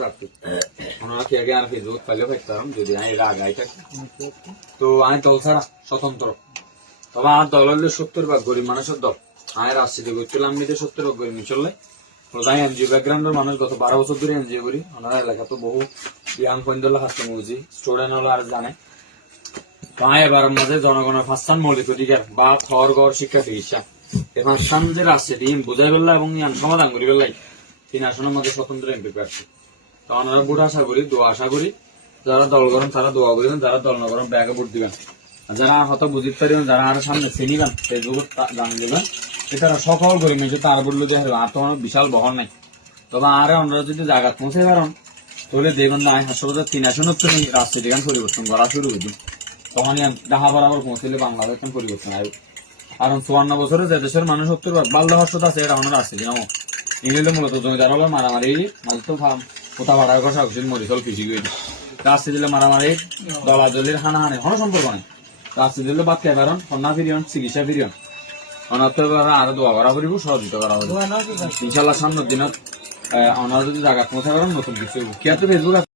প্রার্থী ওনারা কি আগে আর ফেসবুক পাইলে পাইতাম যদি আমি এর আগে থাকি তো আমি দল ছাড়া স্বতন্ত্র তবে আমার দল হলে 70% গরিব মানুষের দল আমি রাজনীতি করছিলাম আমি 70% গরিব চললে প্রধান এনজিও ব্যাকগ্রাউন্ডের মানুষ গত 12 বছর ধরে এনজিও করি ওনারা এলাকা তো বহু ইয়াং পয়েন্টলা হাসতে মুজি স্টুডেন্ট হলো আর জানে এবার আমাদের জনগণের ফাঁসান মৌলিক অধিকার বা ঘর ঘর শিক্ষা চিকিৎসা এই ফাঁসান যে রাজনীতি বোঝাই পেলা এবং সমাধান করি পেলাই 3 আসনের মধ্যে স্বতন্ত্র এমপি প্রার্থী তো আমরা ভোট আশা করি দোয়া আশা করি যারা দল করেন তারা দোয়া করবেন যারা দল না করেন ব্যাগে ভোট দিবেন যারা হয়তো বুঝতে পারবেন যারা আরো সামনে চিনিবেন ফেসবুক জান দেবেন এছাড়া সকল গরিব মেয়েছে তার বললো যে আর তো বিশাল বহর নাই তবে আরে ওনারা যদি জায়গা পৌঁছে পারেন তাহলে দেখবেন না হাসপাতাল 3 আসনের তো রাজনীতি গান পরিবর্তন করা শুরু হইবে তখন ডাহা বরাবর পৌঁছলে বাংলাদেশ পরিবর্তন আসবে কারণ 54 বছরে যে দেশের মানুষ 70 বাল্য হস্ত আছে এটা ওনারা আছে কিনা ইংল্যান্ডে মূলত জমিদার হলো মারামারি মূলত কোথা ভাড়া কষা উচিত মরিচল কৃষি করে রাজনীতি দিলে মারামারি দলাদলির হানাহানি কোনো সম্পর্ক নেই রাজনীতি দিলে বাদ কে কারণ কন্যা ফিরিয়ন চিকিৎসা ফিরিয়ন অনার্থ আরো দোয়া করা করিব সহযোগিতা করা করিব ইনশাল্লাহ সামনের দিনত ওনারা যদি জায়গা পৌঁছা করেন নতুন কিছু কি ফেসবুক